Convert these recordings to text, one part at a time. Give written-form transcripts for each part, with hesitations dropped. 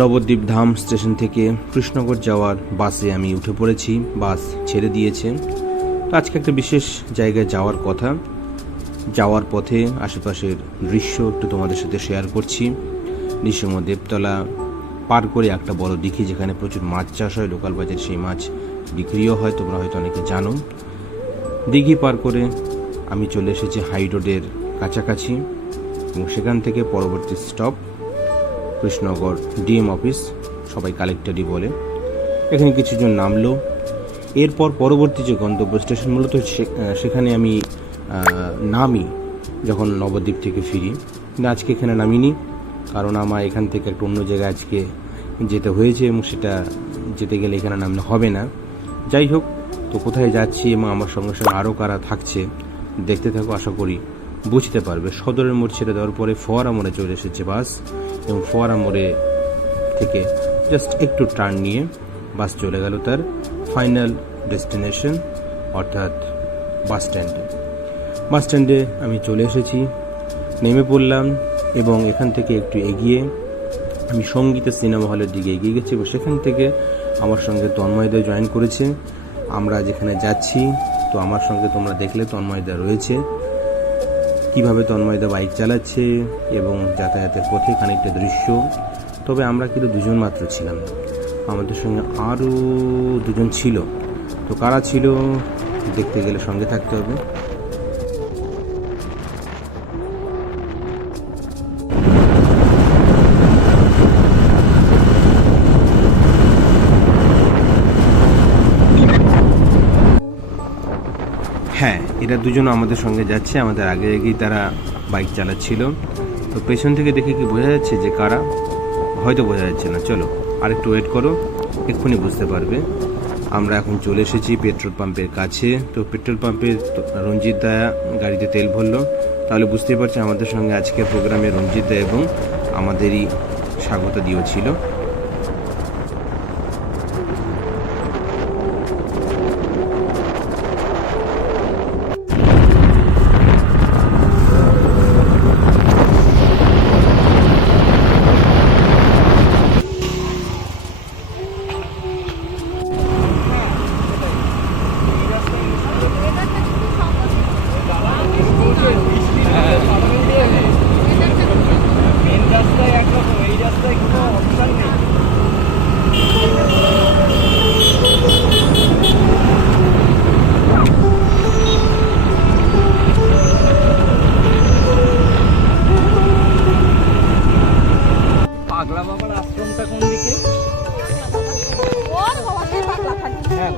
নবদ্বীপ ধাম station থেকে কৃষ্ণনগর যাওয়ার বাসে আমি উঠে পড়েছি। বাস ছেড়ে দিয়েছে। তো আজকে একটা বিশেষ জায়গায় যাওয়ার কথা। যাওয়ার পথে আশেপাশের দৃশ্য একটু তোমাদের সাথে শেয়ার করছি। নৃসিংহ দেবতলা পার করে একটা বড় দিঘি, যেখানে প্রচুর মাছ চাষ হয়, লোকাল বাজার সেই মাছ বিক্রিও হয়, তোমরা হয়তো অনেকে জানো। দিঘি পার করে আমি চলে এসেছি হাই রোডের কাছাকাছি এবং সেখান থেকে পরবর্তী স্টপ কৃষ্ণনগর ডিএম অফিস, সবাই কালেক্টরই বলে। এখানে কিছুজন নামলো। এরপর পরবর্তী যে গন্তব্য স্টেশন, মূলত সেখানে আমি নামি যখন নবদ্বীপ থেকে ফিরি। কিন্তু আজকে এখানে নামিনি, কারণ আমার এখান থেকে একটা অন্য জায়গায় আজকে যেতে হয়েছে এবং সেটা যেতে গেলে এখানে নামলে হবে না। যাই হোক, তো কোথায় যাচ্ছি এবং আমার সঙ্গে সঙ্গে আরও কারা থাকছে দেখতে থাকো, আশা করি বুঝতে পারবে। সদরের মোড় ছেড়ে দেওয়ার পরে ফোয়ারা মোড়ে চলে এসেছে বাস এবং ফোয়ারা মোড়ে থেকে জাস্ট একটু টার্ন নিয়ে বাস চলে গেল তার ফাইনাল ডেস্টিনেশন, অর্থাৎ বাস স্ট্যান্ডে। বাস স্ট্যান্ডে আমি চলে এসেছি, নেমে পড়লাম এবং এখান থেকে একটু এগিয়ে আমি সঙ্গীতের সিনেমা হলের দিকে এগিয়ে গেছি এবং সেখান থেকে আমার সঙ্গে তন্ময়দা জয়েন করেছে। আমরা যেখানে যাচ্ছি, তো আমার সঙ্গে তোমরা দেখলে তন্ময়দা রয়েছে, কিভাবে তন্ময়দা বাইক চালাচ্ছে এবং যাতায়াতের পথে খানিকটা দৃশ্য। তবে আমরা কিন্তু দুজন মাত্র ছিলাম না, আমাদের সঙ্গে আরও দুজন ছিল। তো কারা ছিল দেখতে গেলে সঙ্গে থাকতে হবে। হ্যাঁ, এরা দুজন আমাদের সঙ্গে যাচ্ছে, আমাদের আগে আগেই তারা বাইক চালাচ্ছিল। তো পেছন থেকে দেখে কি বোঝা যাচ্ছে যে কারা, হয়তো বোঝা যাচ্ছে না। চলো আরেকটু ওয়েট করো, এক্ষুনি বুঝতে পারবে। আমরা এখন চলে এসেছি পেট্রোল পাম্পের কাছে। তো পেট্রোল পাম্পের রঞ্জিত দা গাড়িতে তেল ভরলো, তাহলে বুঝতেই পারছি আমাদের সঙ্গে আজকের প্রোগ্রামে রঞ্জিত দা এবং আমাদেরই স্বাগত দিয়েছিল।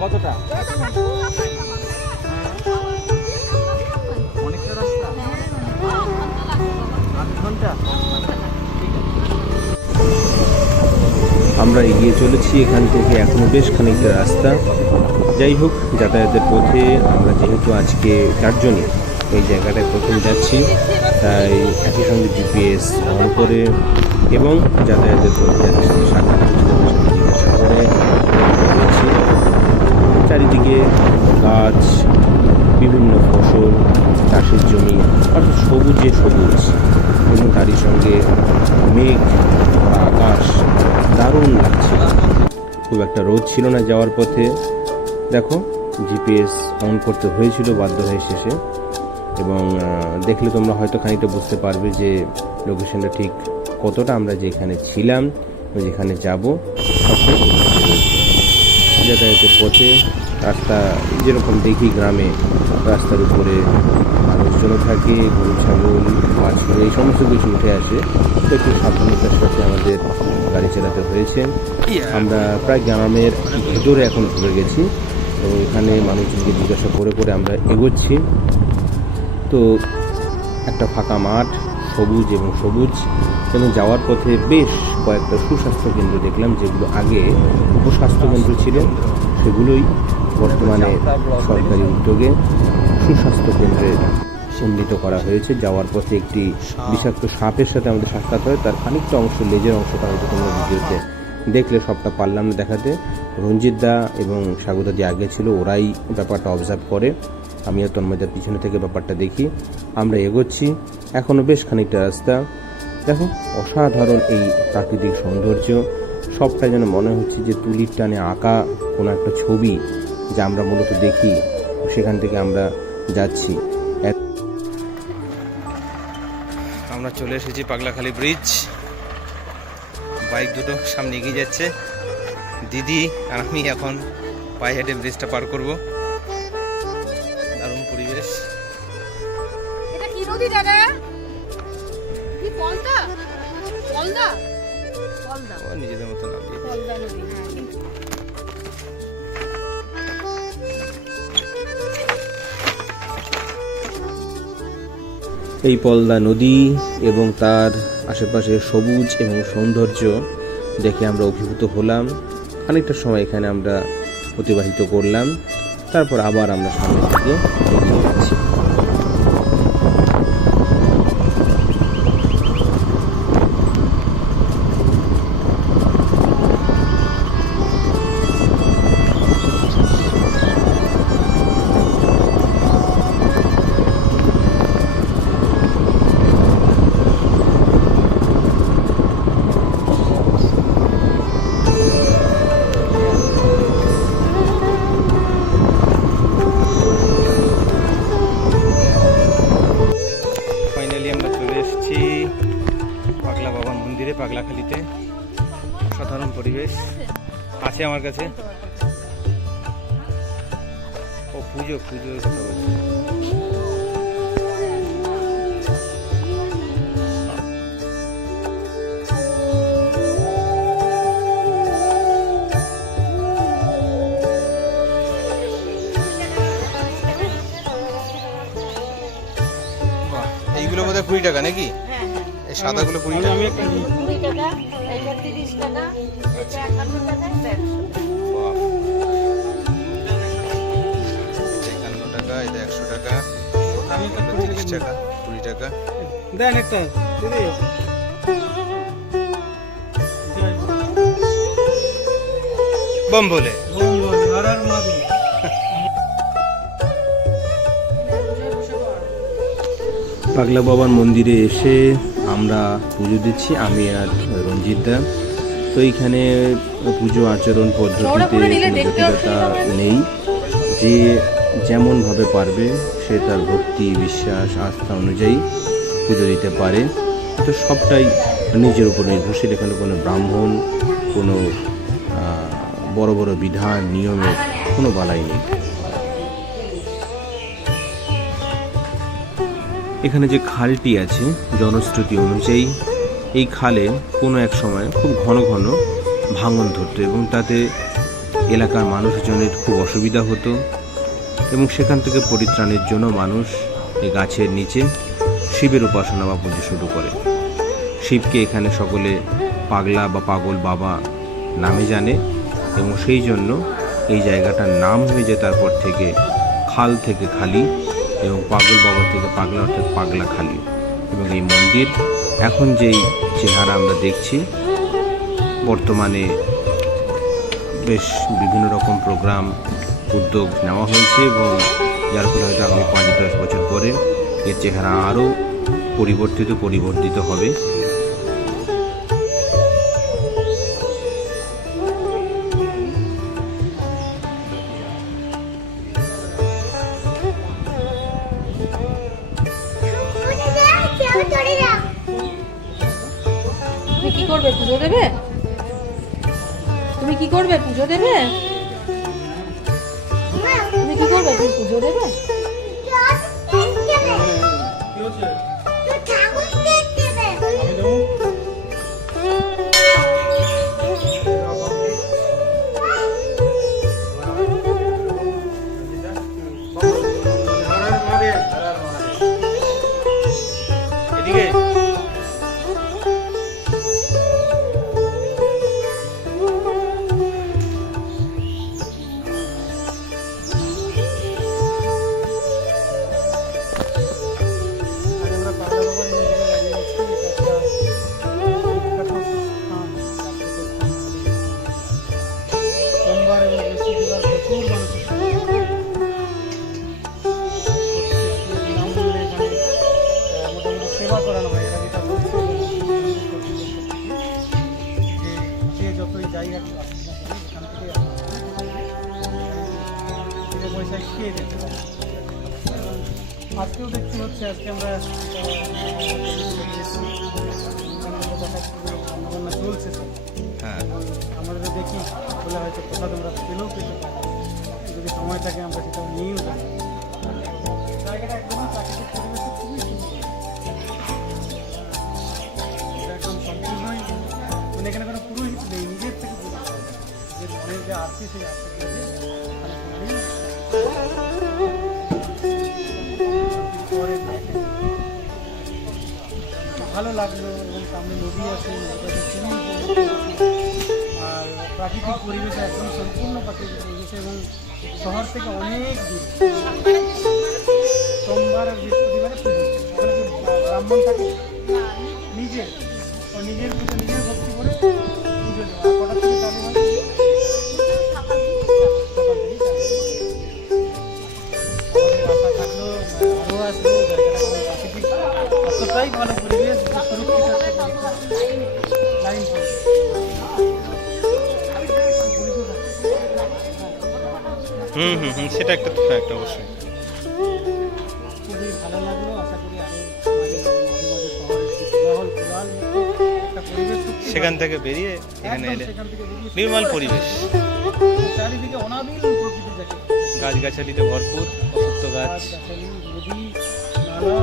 কতটা অনেকটা রাস্তা, 8 ঘন্টা। আমরা এগিয়ে চলেছি, এখান থেকে এখনো বেশ খানিকটা রাস্তা। যাই হোক, যাতায়াতের পথে আমরা যেহেতু আজকে 4 জনই এই জায়গাটায় প্রথম যাচ্ছি, তাই একই সঙ্গে জিপিএস অন করে এবং যাতায়াতের পথে যাদের সাথে সাক্ষাৎ জিজ্ঞাসা করে যাচ্ছি। চারিদিকে গাছ, বিভিন্ন ফসল, চাষের জমি, অর্থাৎ সবুজে সবুজ এবং তারই সঙ্গে মেঘ বা আকাশ দারুণ লাগছে। খুব একটা রোদ ছিল না যাওয়ার পথে। দেখো, জিপিএস অন করতে হয়েছিল বাধ্য হয়ে শেষে, এবং দেখলে তোমরা হয়তো খানিকটা বুঝতে পারবে যে লোকেশনটা ঠিক কতটা আমরা যেখানে ছিলাম যেখানে যাব। যাতায়াতের পথে রাস্তা যেরকম দেখি গ্রামে, রাস্তার উপরে মানুষজনও থাকে, গরু ছাগল মাছ এই সমস্ত কিছু উঠে আসে। তো একটু সাবধানতার সাথে আমাদের গাড়ি চালাতে হয়েছে। আমরা প্রায় গ্রামের ভিতরে এখন ঢুকে গেছি এবং এখানে মানুষজনকে জিজ্ঞাসা করে করে আমরা এগোচ্ছি। তো একটা ফাঁকা মাঠ, সবুজ এবং সবুজ, এবং যাওয়ার পথে বেশ কয়েকটা সুস্বাস্থ্য কেন্দ্র দেখলাম, যেগুলো আগে উপস্বাস্থ্য কেন্দ্র ছিল, সেগুলোই বর্তমানে সরকারি উদ্যোগে সুস্বাস্থ্য কেন্দ্রে উন্নীত করা হয়েছে। যাওয়ার পথে একটি বিষাক্ত সাপের সাথে আমাদের সাক্ষাৎ হয়, তার খানিকটা অংশ, লেজের অংশটা হয়তো তোমরা ভিডিওতে দেখলে, সবটা পারলাম না দেখাতে। রঞ্জিত দা এবং স্বাগতা যে আগে ছিল, ওরাই ব্যাপারটা অবজার্ভ করে, আমি আর তন্ময়দার পিছনে থেকে ব্যাপারটা দেখি। আমরা এগোচ্ছি, এখনও বেশ খানিকটা রাস্তা। দেখো, অসাধারণ এই প্রাকৃতিক সৌন্দর্য সবটাই যেন মনে হচ্ছে যে তুলির টানে আঁকা কোনো একটা ছবি যা আমরা মূলত দেখি, সেখান থেকে আমরা যাচ্ছি। আমরা চলে এসেছি পাগলাখালি ব্রিজ। বাইক দুটো সামনে এগিয়ে যাচ্ছে, দিদি আর আমি এখন পায়ে হেঁটে ব্রিজটা পার করব। দারুণ পরিবেশ। এটা কি নদী দাদা? কি পলদা? পলদা? পলদা। ও নিজেদের মতো নাম দিয়ে পলদা নদী, হ্যাঁ। এই পলদা নদী এবং তার আশেপাশে সবুজ এবং সৌন্দর্য দেখে আমরা অভিভূত হলাম। খানিকটা সময় এখানে আমরা অতিবাহিত করলাম, তারপর আবার আমরা সামনের দিকে এগিয়ে যাচ্ছি। পাগলা বাবার মন্দিরে পাগলাখালিতে সাধারণ পরিবেশ আছে আমার কাছে। ও পুজোর কথা বলছি। এইগুলো বোধহয় 20 টাকা নাকি? এই সাদাগুলো 20 টাকা। 20 টাকা, এটা 30 টাকা, এটা 51 টাকা, 51 টাকা, এটা 100 টাকা, 30 টাকা, 20 টাকা। দেন একটা দিদি। বম বলে হর হর মহাদেব। পাগলা বাবার মন্দিরে এসে আমরা পুজো দিচ্ছি, আমি আর রঞ্জিতদা। তো এইখানে পুজো আচরণ পদ্ধতিতে কোনো জটিলতা নেই, যে যেমনভাবে পারবে সে তার ভক্তি বিশ্বাস আস্থা অনুযায়ী পুজো দিতে পারে। তো সবটাই নিজের উপর নির্ভরশীল। এখানে কোনো ব্রাহ্মণ, কোনো বড় বড় বিধান নিয়মের কোনো বালাই নেই। এখানে যে খালটি আছে, জনশ্রুতি অনুযায়ী এই খালে কোনো এক সময় খুব ঘন ঘন ভাঙন ধরতো এবং তাতে এলাকার মানুষজনের খুব অসুবিধা হতো, এবং সেখান থেকে পরিত্রাণের জন্য মানুষ এই গাছের নিচে শিবের উপাসনা বা পুজো শুরু করে। শিবকে এখানে সকলে পাগলা বা পাগল বাবা নামে জানে, এবং সেই জন্য এই জায়গাটার নাম হয়েছে তারপর থেকে খাল থেকে খালি, এবং পাগল বাবা থেকে পাগলা অর্থাৎ পাগলাখালি। এবং এই মন্দির এখন যেই চেহারা আমরা দেখছি, বর্তমানে বেশ বিভিন্ন রকম প্রোগ্রাম উদ্যোগ নেওয়া হয়েছে, এবং যার ফলে হয়তো আগামী 5-10 বছর পরে এর চেহারা আরও পরিবর্তিত হবে। তুমি কি করবে? পুজো দেবে? তুমি কি করবে? পুজো দেবে? তুমি কি করবে? তুমি পুজো দেবে? এদিকে যতই যাই আর কি আসুক না কেন, এখান থেকে টাকা পয়সা খেয়ে যেতে পারে। আজকেও দেখতে হচ্ছে, আজকে আমরা রান্নাবান্না চলছে সব। হ্যাঁ, আমরা দেখি বলে হয়তো কোথাও আমরা পেলেও পেতে পারি, যদি সময় থাকে আমরা সেটা নিয়েও যাই। জায়গাটা একদমই প্রাকৃতিক পরিবেশে খুবই সুন্দর, এটা একদম সম্পূর্ণই মানে এখানে কোনো পুরোহিত নেই, নিজের থেকে পুরোহিত যে মনের যে আর্থিক সেই আর্থিক ভালো লাগলো। এবং সামনে নদী আছে, আর প্রাকৃতিক পরিবেশে একদম সম্পূর্ণ প্রাকৃতিক পরিবেশে এবং শহর থেকে অনেক দূর। সোমবার আর বৃহস্পতিবারে পুজো, ওখানে কি ব্রাহ্মণ থাকে নিজের নিজের পুজো নিজের ভক্তি করে পুজো দেওয়া। আর কটার থেকে চালু হয়? সকাল থেকেই চালু হয়। আশা থাকলো আরও আসলো, জায়গাটা প্রাকৃতিক এতটাই ভালো পরিবেশ, সুরক্ষিত লাইন সেটা একটা একটা অবশ্যই খুবই ভালো লাগলো। আশা করি আরো মাঝে শহরের যে কোলাহল একটা পরিবেশ সেখান থেকে বেরিয়ে এখানে এলে সেখান থেকে বেরিয়ে নির্মল পরিবেশ, চারিদিকে অনাবিল প্রকৃতি যাকে গাছগাছালিতে ভরপুর, অসত্য গাছ, গাছগাছালি, নদী, নালা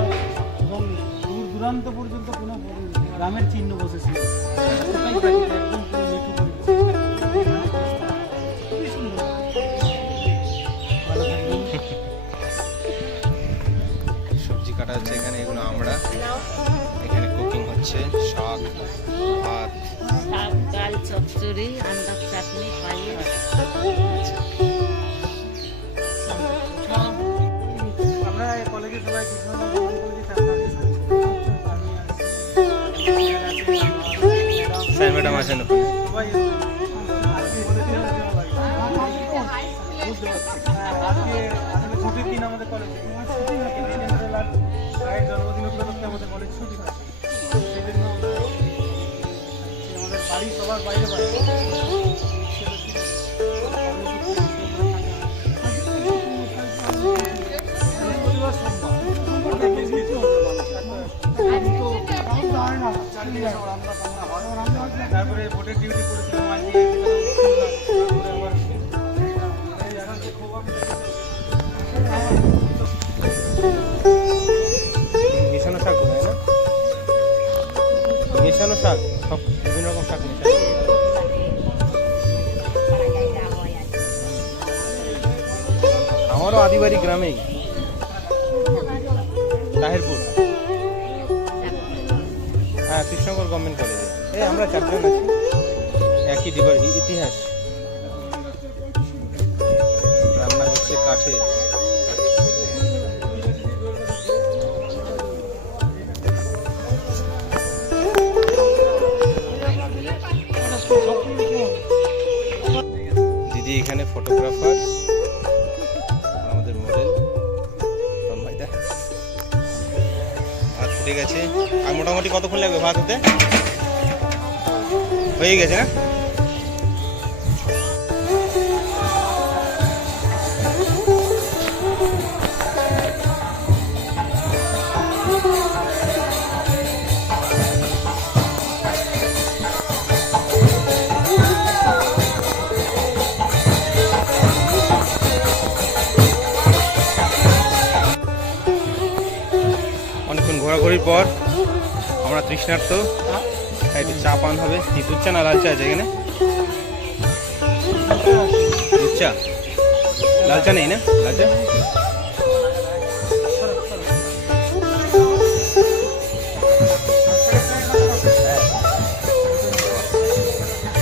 এবং দূর দূরান্ত পর্যন্ত কোনো গ্রামের চিহ্ন বসেছিল। এতটাই প্রাকৃতিক, একদম পুরো মিঠু পরিবেশ, খুবই সুন্দর। ভালো থাকবেন। সবজি কাটা হচ্ছে এখানে, এগুলো আমরা এখানে কুকিং হচ্ছে, শাক, ভাত, শাক, ডাল, চচ্চড়ি, আন্ডার চাটনি, পায়েস। আমরা কলেজে সবাই স্যার ম্যাডাম আছেন সবাই আজকে আসলে ছুটির দিন আমাদের কলেজে, মায়ের জন্মদিন উপলক্ষে আমাদের কলেজ ছুটি হয়, সেই জন্য আমাদের বাড়ি সবার বাইরে বাইরে তারপরে ভোটের ডিউটি করেছিলাম আজকে, আবার মিশানো শাক বোধ হয় না, মিশানো শাক, সব বিভিন্ন রকম শাক মিশানো। আমারও আদিবাড়ি গ্রামেই, তাহিরপুর, হ্যাঁ কৃষ্ণনগর গভর্নমেন্ট কলেজে। এই আমরা চারজন আছি, একই ডিবার ইতিহাস। রান্না হচ্ছে কাঠে, দিদি এখানে ফটোগ্রাফার, আমাদের মডেল তন্ময়দা। ভাত ফুটে গেছে, আর মোটামুটি কতক্ষণ লাগবে ভাত হতে? হয়ে গেছে না? অনেকক্ষণ ঘোরাঘুরির পর আমরা তৃষ্ণার্ত, একটু চা পান হবে। দুধ চা না লাল চা আছে এখানে? দুধ চা, লাল চা নেই না? লাল চা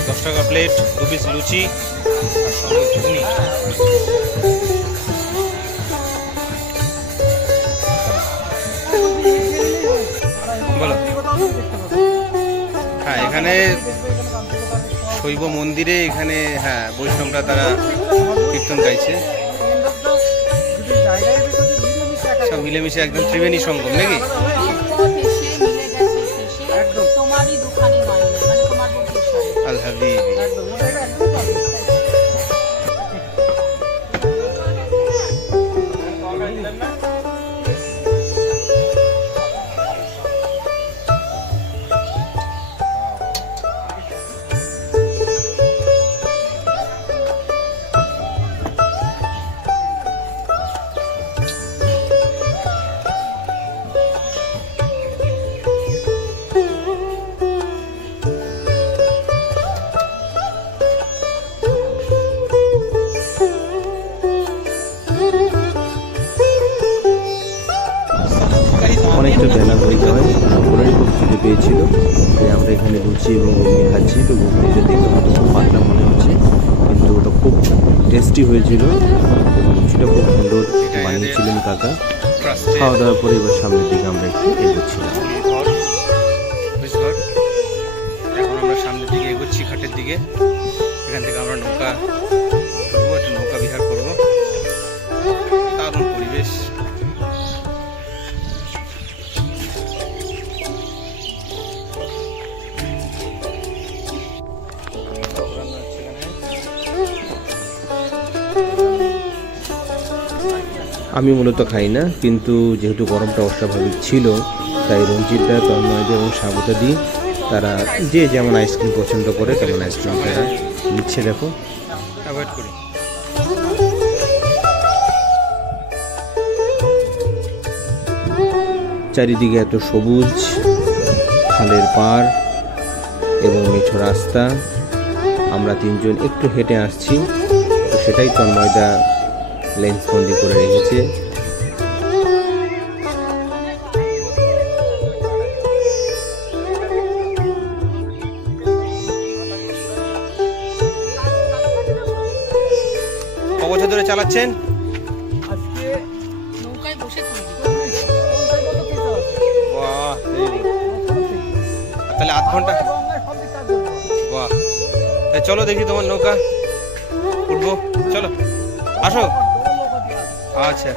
10 টাকা প্লেট, 2 পিস লুচি আর সঙ্গে ঘুগনি। বলো। হ্যাঁ এখানে শৈব মন্দিরে এখানে হ্যাঁ বৈষ্ণবরা তারা কীর্তন গাইছে, সব মিলেমিশে একদম ত্রিবেণী সঙ্গম নাকি? হাবিবি। একদম ওটা এটা একদম পারফেক্ট। অনেকটা বেলা হয়ে যাওয়ায় সকলেরই খুব খিদে পেয়েছিল, তাই আমরা এখানে লুচি এবং ঘুগনি খাচ্ছি। তো ঘুগনিটা দেখে হয়তো খুব পাতলা মনে হচ্ছে, কিন্তু ওটা খুব টেস্টি হয়েছিল এবং লুচিটা খুব সুন্দর বানিয়েছিলেন কাকা। খাওয়া দাওয়ার পরে এবার সামনের দিকে আমরা একটু এগোচ্ছিলাম। এখন আমরা সামনের দিকে এগোচ্ছি, ঘাটের দিকে। এখান থেকে আমরা নৌকা করবো, একটা নৌকা বিহার করবো। দারুণ পরিবেশ। আমি মূলত খাই না, কিন্তু যেহেতু গরমটা অস্বাভাবিক ছিল, তাই রঞ্জিতদা, তন্ময়দা এবং সাবুতাদি তারা যে যেমন আইসক্রিম পছন্দ করে তেমন আইসক্রিম তারা নিচ্ছে। দেখো, অ্যাভয়েড করি। চারিদিকে এত সবুজ, খালের পাড় এবং মেঠো রাস্তা। আমরা তিনজন একটু হেঁটে আসছি, তো সেটাই তন্ময়দা লেন্স বন্দি করে রেখেছে। কবছর ধরে চালাচ্ছেন? আজকে নৌকায় বসে থাকবো। বাহ, তাহলে আধ ঘন্টা। বাহ, চলো দেখি তোমার নৌকা, উঠবো, চলো আসো। আচ্ছা,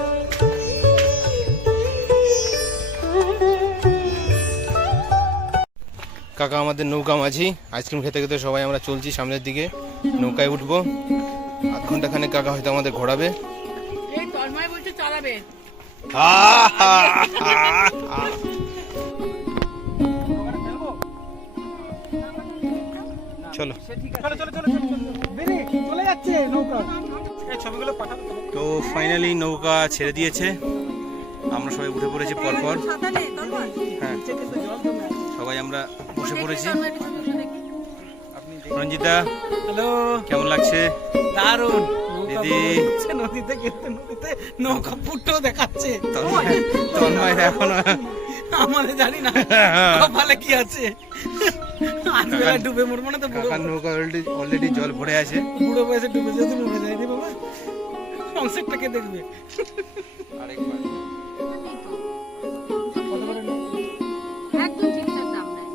কাকা আমাদের নৌকা মাঝি। আইসক্রিম খেতে খেতে সবাই আমরা চলছি সামনের দিকে, নৌকায় উঠবো। আধ ঘন্টা খানে কাকা হয়তো আমাদের ঘোরাবে। এই তন্ময় বলছে চালাবে। চলো চলে যাচ্ছে নৌকা। তো ফাইনালি নৌকা ছেড়ে দিয়েছে, আমরা সবাই উঠে পড়েছি পরপর। হ্যাঁ, সবাই আমরা বসে পড়েছি। রঞ্জিতা, হ্যালো, কেমন লাগছে? দারুণ। দিদি নদীতে কিন্তু নদীতে নৌকা ফুটো দেখাচ্ছে। তন্ময় এখনো আমাদের জানি না কপালে কি আছে। আজ বেলা ডুবে মরবো না তো। কাকার নৌকা অলরেডি জল ভরে আছে। বুড়ো বয়সে ডুবে যেতে মরে যায়নি বাবা, সংসারটাকে দেখবে। আরেকবার একদম ঠিকঠাক দাম নেয়।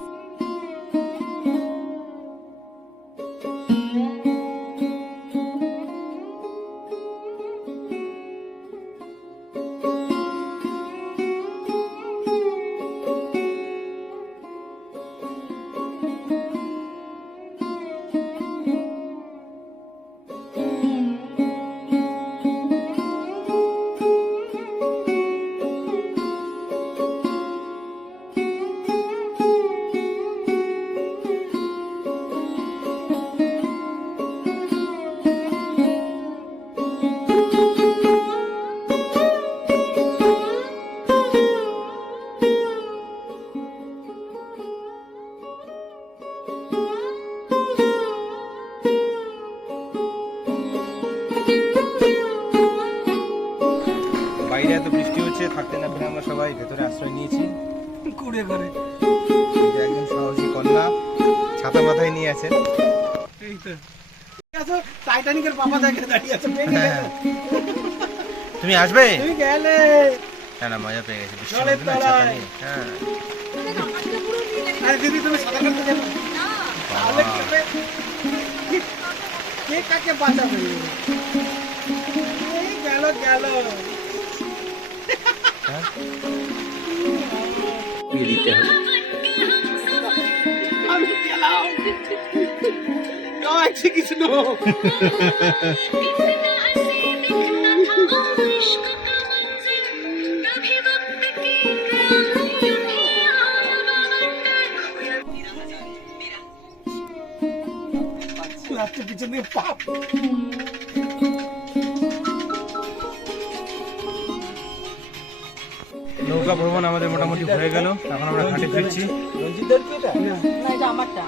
বাইরে এত বৃষ্টি হচ্ছে, থাকতে না পেরে আমরা সবাই ভেতরে আশ্রয় নিয়েছি কুড়ে করে। এই যে একজন সাহসী কন্যা ছাতা মাথায় নিয়ে আছেন। এই তো টাইটানিকের বাবা দেখে দাঁড়িয়ে আছে। তুমি আসবে? তুমি গেলে না, মজা পেয়ে গেছি। বৃষ্টির জলের মধ্যে না ছাতা তলায়। নিয়ে। হ্যাঁ, আরে দিদি তুমি সাঁতার কাটতে যাবে তাহলে কে কাকে বাঁচাবে? এই গেল দিতে হবে। আমি গেলাম। জয় শ্রীকৃষ্ণ। পিছন দিয়ে পাপ নৌকা ভ্রমণ আমাদের মোটামুটি হয়ে গেল। এখন আমরা ঘাটে ফিরছি। রঞ্জিতদার কি এটা? না এটা আমারটা।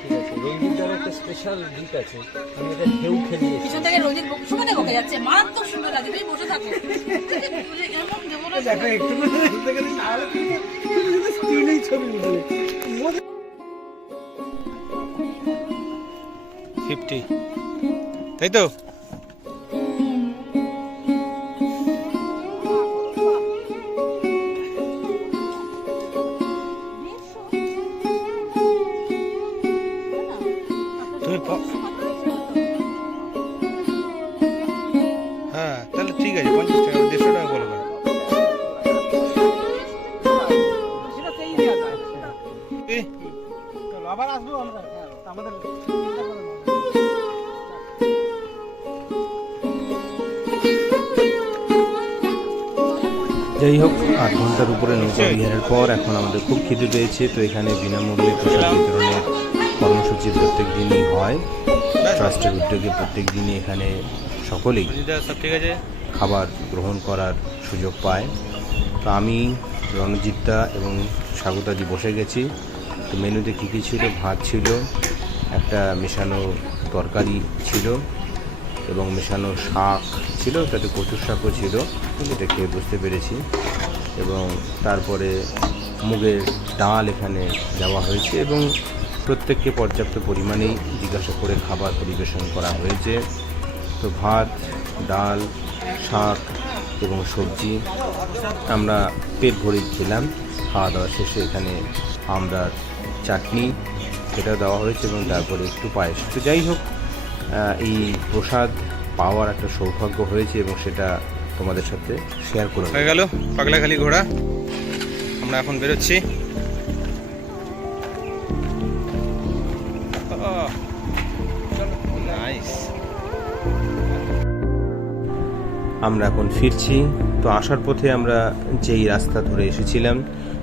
ঠিক আছে, রঞ্জিতদার একটা স্পেশাল দিক আছে, আমি এটা ঢেউ খেলিয়েছি। পিছন থেকে রঞ্জিত সুমনে বকে যাচ্ছে, মারাত্মক সুন্দর লাগে, তুমি বসে থাকো। এরকম দেবো না। দেখো একটু করে নাহলে স্ক্রিনেই ছবি উঠবে। 50 তাই তো? হ্যাঁ তাহলে ঠিক আছে, 50 টাকা 150 টাকা বলবে। আবার আসবো আমরা আমাদের যাই হোক, 8 ঘন্টার উপরে নৌকা বিহারের পর এখন আমাদের খুব খিদে পেয়েছে। তো এখানে বিনামূল্যে প্রসাদ বিতরণের কর্মসূচি প্রত্যেক দিনই হয়। ট্রাস্টের উদ্যোগে প্রত্যেক দিনই এখানে সকলেই খাবার গ্রহণ করার সুযোগ পায়। তো আমি, রণজিৎদা এবং স্বাগতাদি বসে গেছি। তো মেনুতে কী কী ছিল? ভাত ছিল, একটা মেশানো তরকারি ছিল এবং মেশানো শাক ছিল, তাতে কচুর শাকও ছিল, এটা খেয়ে বুঝতে পেরেছি। এবং তারপরে মুগের ডাল এখানে দেওয়া হয়েছে এবং প্রত্যেককে পর্যাপ্ত পরিমাণেই জিজ্ঞাসা করে খাবার পরিবেশন করা হয়েছে। তো ভাত, ডাল, শাক এবং সবজি আমরা পেট ভরেই খেলাম। খাওয়া দাওয়া শেষে এখানে আমড়ার চাটনি এটা দেওয়া হয়েছে এবং তারপরে একটু পায়েস। তো যাই হোক, এই প্রসাদ পাওয়ার একটা সৌভাগ্য হয়েছে এবং সেটা তোমাদের সাথে শেয়ার করে হয়ে গেল। পাগলাখালি ঘোড়া আমরা এখন বেরোচ্ছি। আমরা এখন ফিরছি। তো আসার পথে আমরা যেই রাস্তা ধরে এসেছিলাম,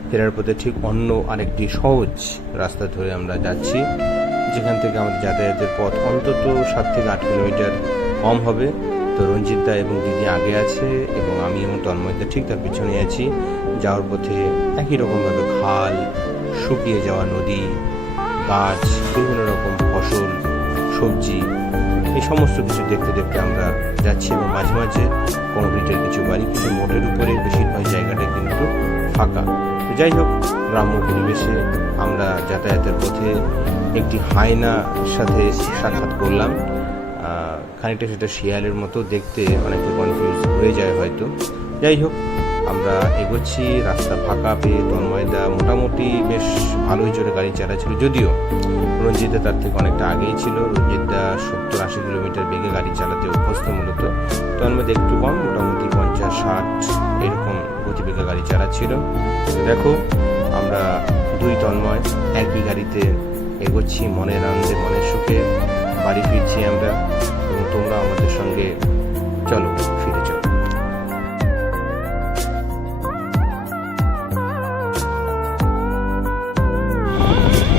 ফেরার পথে ঠিক অন্য আরেকটি সহজ রাস্তা ধরে আমরা যাচ্ছি, যেখান থেকে আমাদের যাতায়াতের পথ অন্তত 7 থেকে 8 কিলোমিটার কম হবে। তো রঞ্জিতদা এবং দিদি আগে আছে এবং আমি এবং তন্ময়দা ঠিক তার পিছনে আছি। যাওয়ার পথে একই রকমভাবে খাল, শুকিয়ে যাওয়া নদী, গাছ, বিভিন্ন রকম ফসল, সবজি, এই সমস্ত কিছু দেখতে দেখতে আমরা যাচ্ছি এবং মাঝে মাঝে কংক্রিটের কিছু বাড়ি, কিন্তু মোটের উপরে বেশিরভাগ জায়গাটা কিন্তু ফাঁকা। তো যাই হোক, গ্রাম্য পরিবেশে আমরা যাতায়াতের পথে একটি হায়নার সাথে সাক্ষাৎ করলাম। খানিকটা সেটা শিয়ালের মতো দেখতে, অনেকে কনফিউজ হয়ে যায় হয়তো। যাই হোক, আমরা এগোচ্ছি। রাস্তা ফাঁকা পেয়ে তন্ময়দা মোটামুটি বেশ ভালোই জোরে গাড়ি চালাচ্ছিল, যদিও রঞ্জিতদা তার থেকে অনেকটা আগেই ছিল। রঞ্জিতদা 70-80 কিলোমিটার বেগে গাড়ি চালাতে অভ্যস্ত মূলত। তন্ময়দা একটু কম, মোটামুটি 50-60 এরকম গতিবেগে গাড়ি চালাচ্ছিল। তো দেখো, আমরা দুই তন্ময় একই গাড়িতে এগোচ্ছি, মনের আনন্দে মনের সুখে বাড়ি ফিরছি আমরা, এবং তোমরা আমাদের সঙ্গে চলো, ফিরে চলো।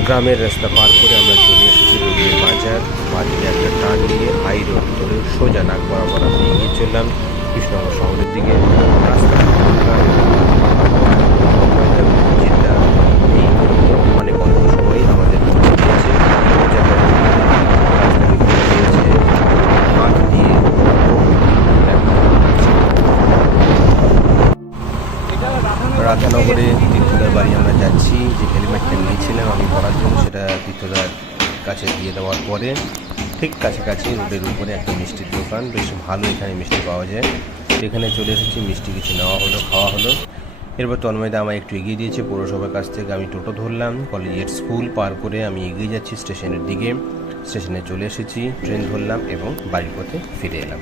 গ্রামের রাস্তা পার করে আমরা চলে এসেছি রবির বাজার। বাজারে একটা টান নিয়ে হাই রোড ধরে সোজা নাক বরাবর আমরা এগিয়ে চললাম কৃষ্ণনগর শহরের দিকে। রাস্তা অনেক অল্প সময় আমাদের পৌঁছে দিয়েছে। হাত দিয়ে রাধানগরে তীর্থদার বাড়ি আমরা যাচ্ছি। যে হেলমেটটা নিয়েছিলাম আমি পরার জন্য, সেটা তীর্থদার কাছে দিয়ে দেওয়ার পরে ঠিক কাছাকাছি রোডের উপরে একটা মিষ্টির দোকান, বেশ ভালো এখানে মিষ্টি পাওয়া যায়। এখানে চলে এসেছি, মিষ্টি কিছু নেওয়া হলো, খাওয়া হলো। এরপর তন্ময়দা আমায় একটু এগিয়ে দিয়েছে। পৌরসভার কাছ থেকে আমি টোটো ধরলাম। কলেজের স্কুল পার করে আমি এগিয়ে যাচ্ছি স্টেশনের দিকে। স্টেশনে চলে এসেছি, ট্রেন ধরলাম এবং বাড়ির পথে ফিরে এলাম।